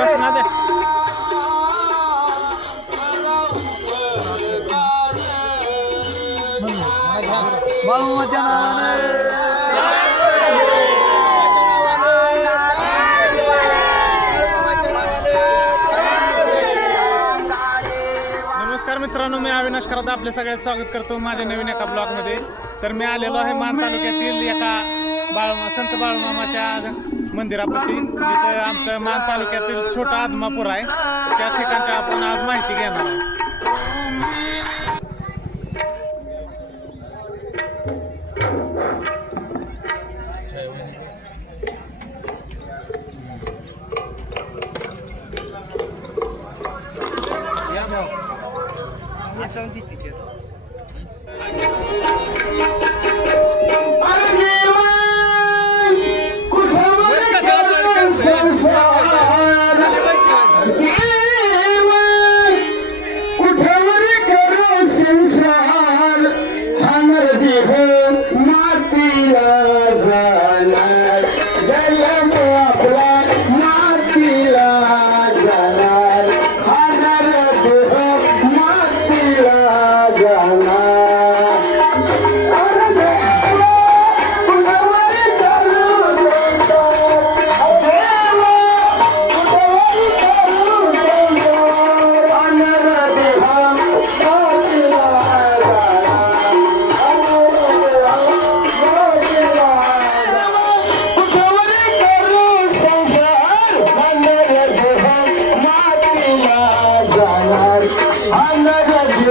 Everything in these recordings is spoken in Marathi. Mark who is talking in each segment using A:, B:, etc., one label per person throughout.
A: घोषणा द्या नमस्कार मित्रांनो मी अविनाश करत आपले सगळ्यात स्वागत करतो माझ्या नवीन एका ब्लॉगमध्ये तर मी आलेलो आहे मान तालुक्यातील एका बाळमा संत बाळूमामाच्या मंदिरापाशी जिथं आमचं मान तालुक्यातील छोटा आदमापूर आहे. त्या ठिकाणची आपण आज माहिती घेणार आहे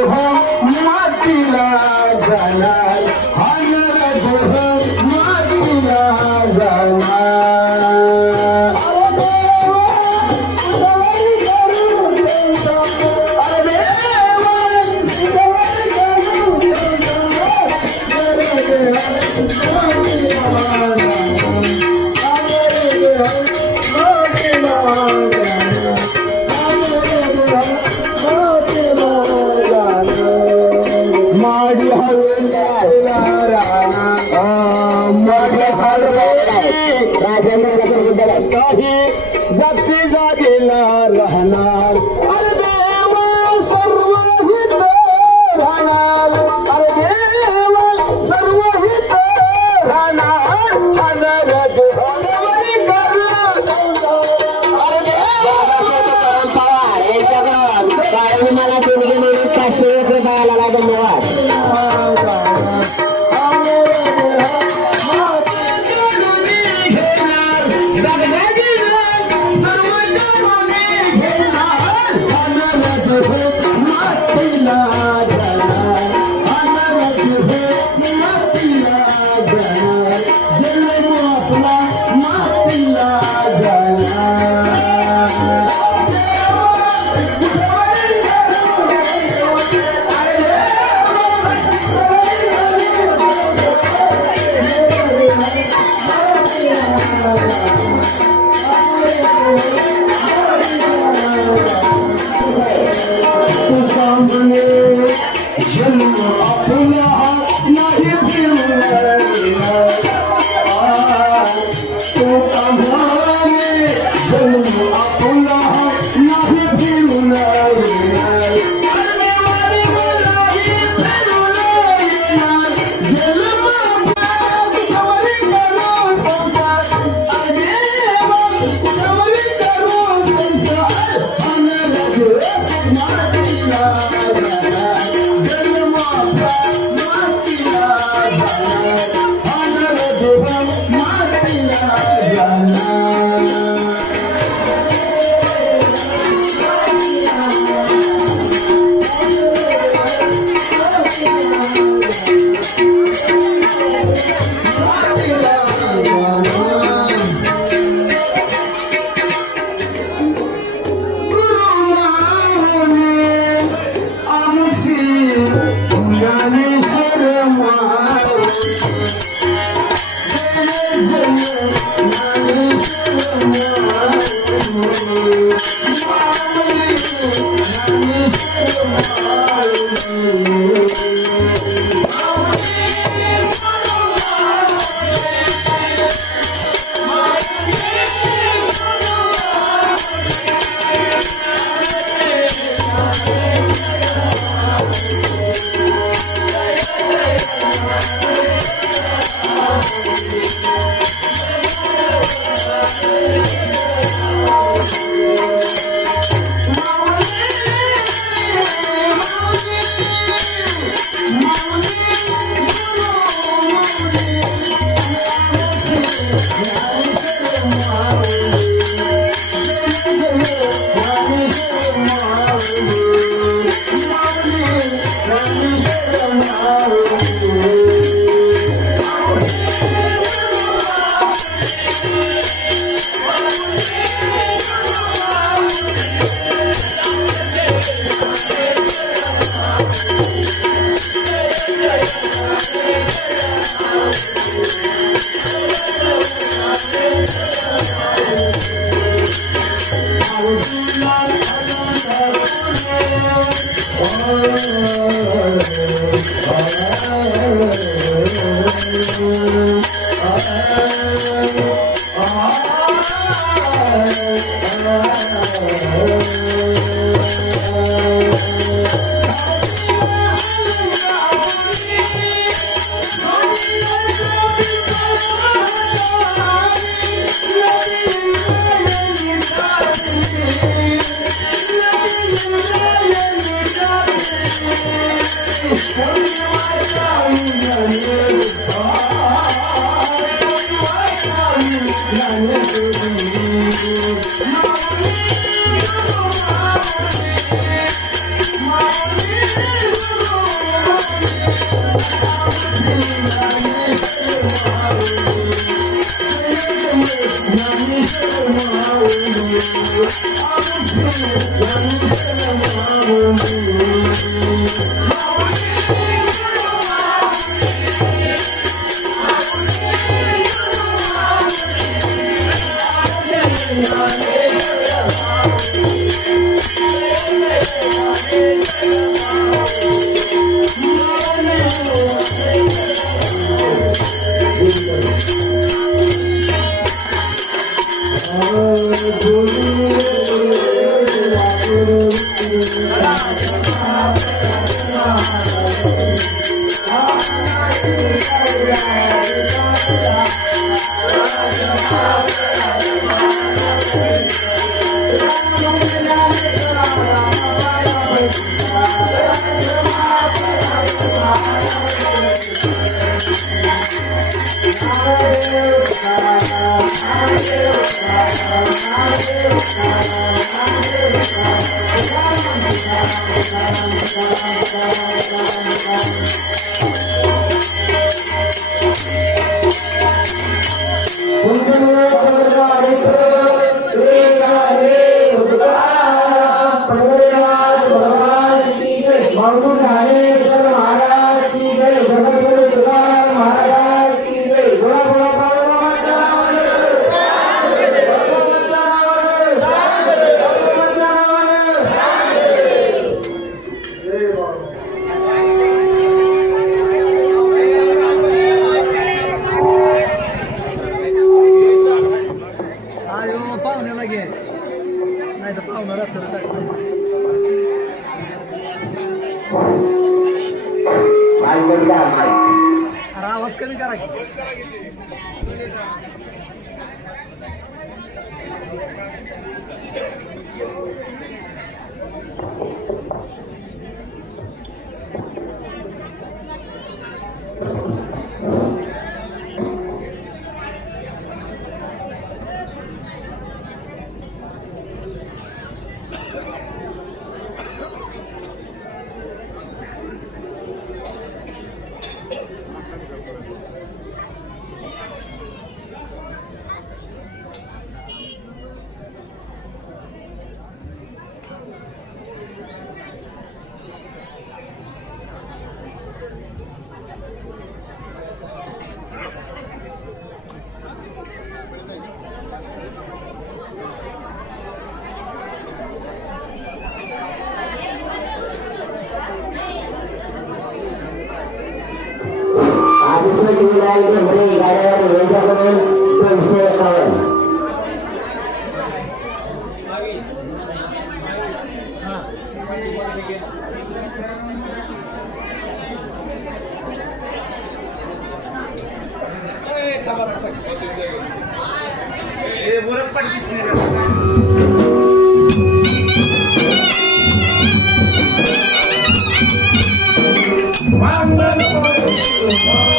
B: Oh,
C: Jim Música Allahu Ekber ये बोरक lupa, kita coba.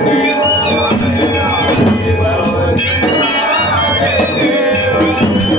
D: Thank you.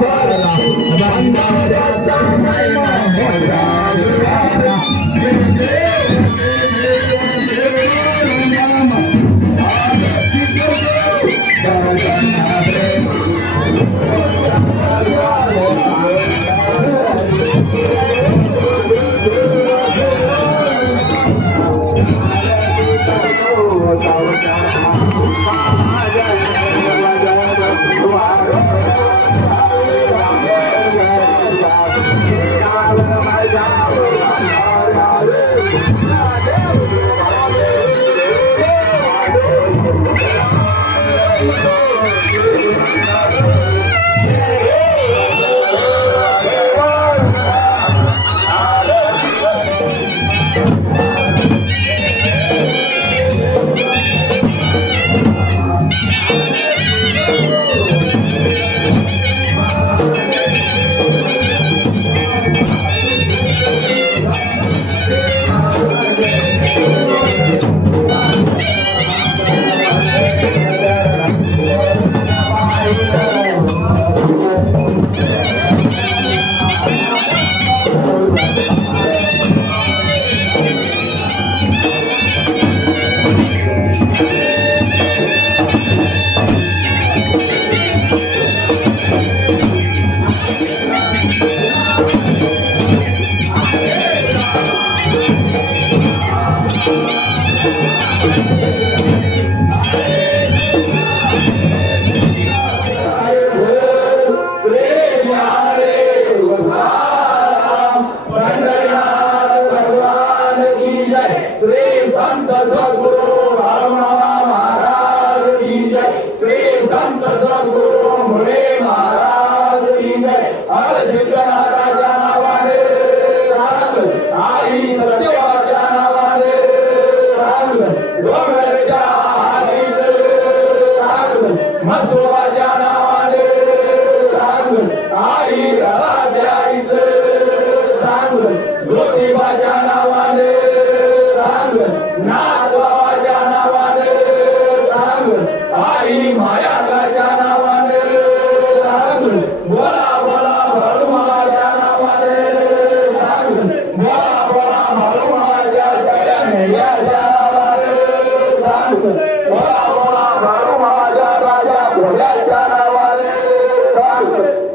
D: பாரதா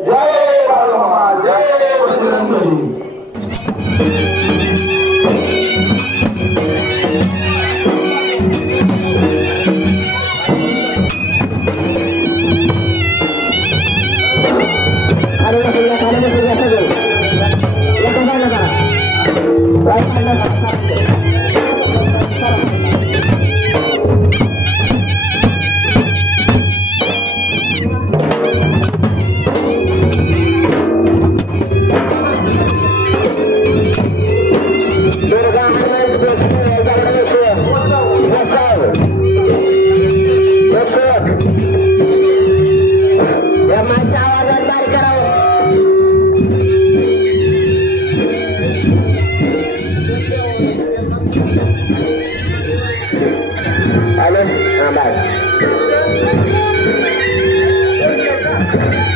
D: Joy Amen.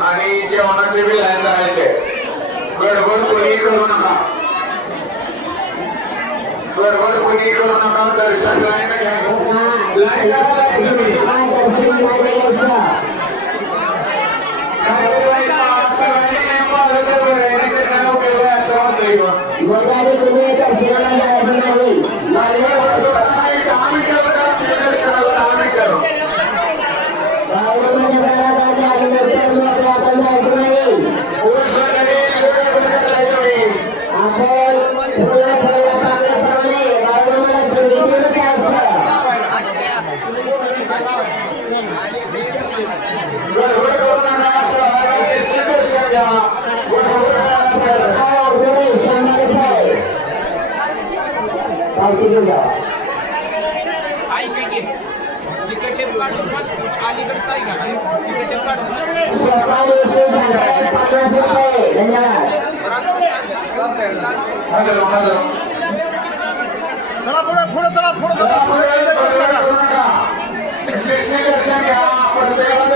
D: आणि जेवणाची बी लाईन धरायचे गडबड कोणी करू
E: नका गडबड कोणी करू नका दर्शन लाईन घ्या लाईन तुम्ही दर्शनाला जायचं नाही पावती घेऊन
D: चला पुढे पुढे चला पुढे
B: प्रत्येकाला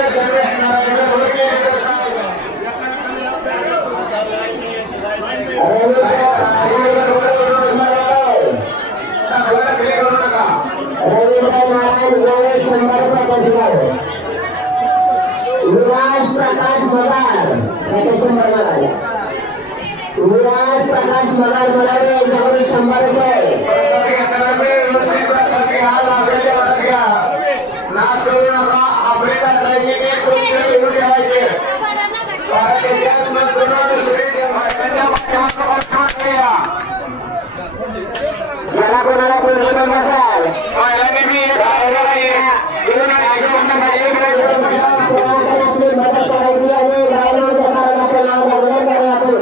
E: प्रकाश मगार याचे शंभर मगार विराज प्रकाश मगार मराठे यांच्याकडून शंभर रुपये
B: नाश करू नका आपले टाकायचे ते स्वच्छ ठेवून ठेवायचे कारण त्याच्यात नंतर दुसरी भारताच्या माध्यमातून या
E: ज्याला कोणाला पुरस्कार नसाल
B: महिलांनी मी एक आयोजन आहे. येऊन ऐकून नका. एक वेळ
E: कोणाकडे आपली मदत करायची आणि गावामध्ये कामाचं नाव गाजवलं करायचं.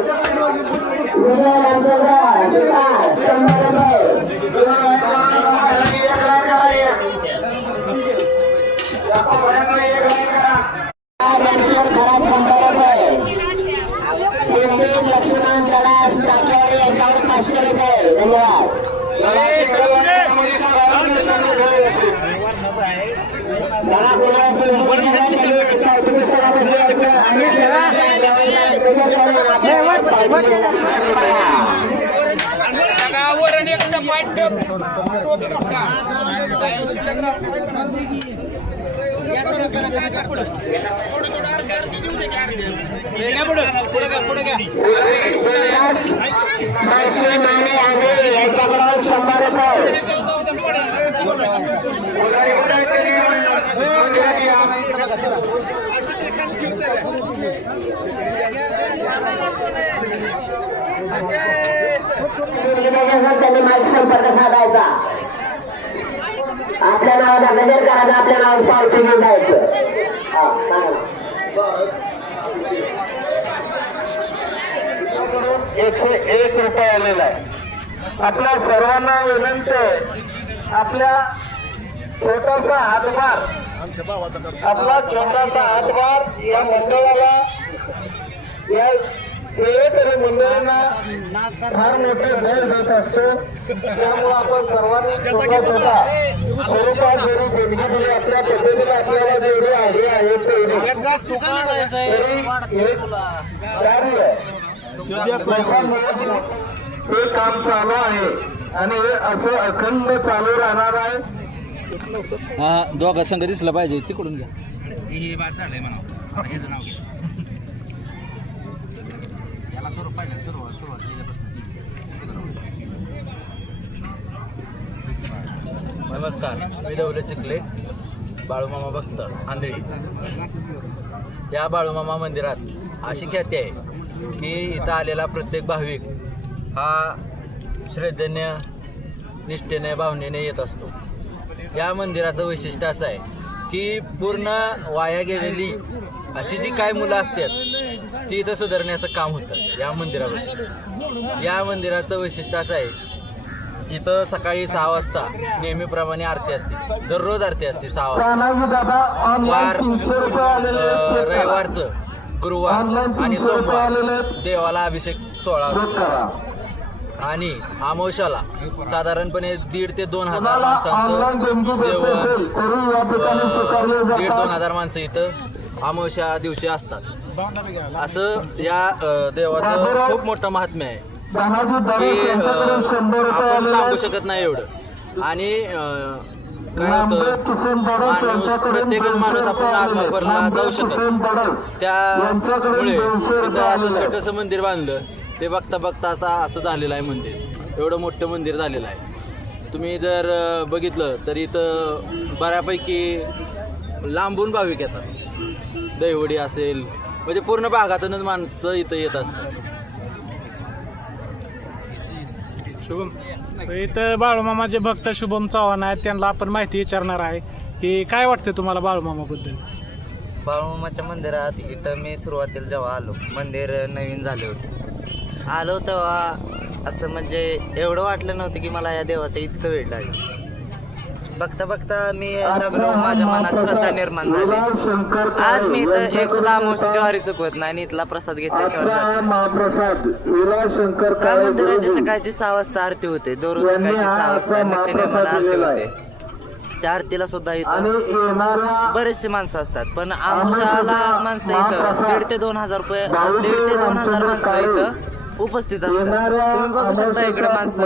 E: विजय लांचनराव, शिकार, शंभर रुपये लक्ष्मण खराब शंभर रुपये दिंडी लक्ष्मण गडास टाकेवाडी यांच्यावर पाचशे रुपये धन्यवाद मला बोलायचं तुम्ही मानसी माने आंधळे यांच्याकडून शंभर रुपये त्यांनी माझी संपर्क साधायचा. आपल्या नावाचा गजर करायचा आपल्या नावाचं पावती घेऊन जायचं. हा,
B: एकशे एक रुपये आलेला आहे. आपल्या सर्वांना विनंती आहे आपल्या छोटासा हातभार आपला छोटासा हातभार या मंडळाला या सेवेकरी मंडळींना फार मोठे भेट देत असतो त्यामुळे आपण सर्वांनी छोटा छोटा स्वरूपात जरी देणगी दिली आपल्या पद्धतीने आपल्याला जेवढे आले आहे तेवढे तरी एक कार्य हे काम चालू आहे आणि हे असं अखंड चालू राहणार आहे
F: हा दोघा संघ दिसलं पाहिजे तिकडून घ्या नमस्कार मी दौले चिखले बाळूमामा भक्त आंधळी. या बाळूमामा मंदिरात अशी ख्याती आहे की इथं आलेला प्रत्येक भाविक हा श्रद्धेने निष्ठेने भावनेने येत असतो. या मंदिराचं वैशिष्ट्य असं आहे की पूर्ण वाया गेलेली अशी जी काय मुलं असतात ती इथं सुधारण्याचं काम होतं या मंदिराविषयी या मंदिराचं वैशिष्ट्य असं आहे इथं सकाळी सहा वाजता नेहमीप्रमाणे आरती असते. दररोज आरती असते सहा वाजता. वार रविवारचं गुरुवार आणि सोमवार देवाला अभिषेक सोहळा आणि अमावश्याला साधारणपणे दीड ते दोन हजार माणसांचं जेवण दीड दोन हजार माणसं इथं अमावस्या दिवशी असतात. असं या देवाचं खूप मोठं महात्म्य आहे. की आपण सांगू. शकत नाही एवढं. आणि काय होतं माणूस प्रत्येकच माणूस आपण आत्माभरला जाऊ शकत. त्यामुळे तिथं असं छोटंसं मंदिर बांधलं. ते बघता बघता आता असं झालेलं आहे मंदिर. एवढं मोठं मंदिर झालेलं आहे. तुम्ही जर बघितलं तर इथं बऱ्यापैकी लांबून भाविक येतात. दहिवडी असेल म्हणजे पूर्ण भागातूनच माणसं इथं येत असतात.
A: शुभम इथं बाळूमामाचे भक्त शुभम चव्हाण आहेत त्यांना आपण माहिती विचारणार आहे की काय वाटतं तुम्हाला बाळूमामाबद्दल?
G: बाळूमामाच्या मंदिरात इथं मी सुरुवातीला जेव्हा आलो मंदिर नवीन झाले होते. आलो तेव्हा असं म्हणजे एवढं वाटलं नव्हतं की मला या देवाचं इतकं वेळ लागेल. बघता बघता मी लागलो माझ्या मनात श्रद्धा निर्माण झाली. आज मी इथं एक सुद्धा अमावस्याची वारी चुकवत नाही आणि इथला प्रसाद घेतल्याशिवाय जात नाही.
B: महाप्रसाद विलास शंकर
G: त्या मंदिराची सकाळची सहा वाजता आरती होते दररोज सकाळची सहा वाजता निर्माण आरती होते. त्या आरतीला सुद्धा इथं बरेचसे माणसं असतात पण आमुषाला माणसं इथं दीड ते दोन हजार रुपये दीड ते दोन हजार माणसं इथं उपस्थित असतात. तुम्ही बघू शकता इकडे माणसं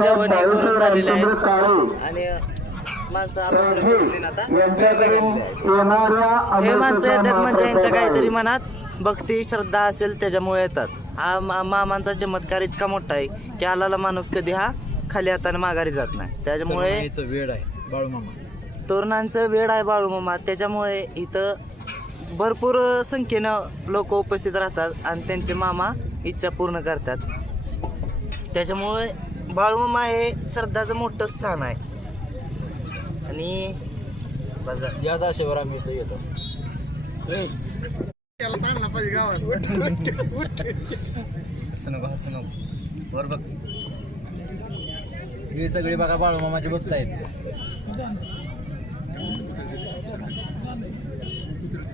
G: जेवण हे करून झालेले आहेत. आणि माणसं आता. हे माणसं येतात म्हणजे यांच्या काहीतरी मनात भक्ती श्रद्धा असेल त्याच्यामुळे येतात. हा मामांचा चमत्कार इतका मोठा आहे की आलाला माणूस कधी हा खाली हाताने माघारी जात नाही. त्याच्यामुळे
F: वेळ आहे बाळूमामा.
G: तरुणांचं वेळ आहे बाळूमामा. त्याच्यामुळे इथं भरपूर संख्येनं लोक उपस्थित राहतात आणि त्यांचे मामा इच्छा पूर्ण करतात. त्याच्यामुळे बाळूमामा हे श्रद्धाचं मोठं स्थान आहे. आणि.
F: या दाशेवर आम्ही इथं येत. असतो ही सगळी बघा बाळूमामाची भक्त आहेत.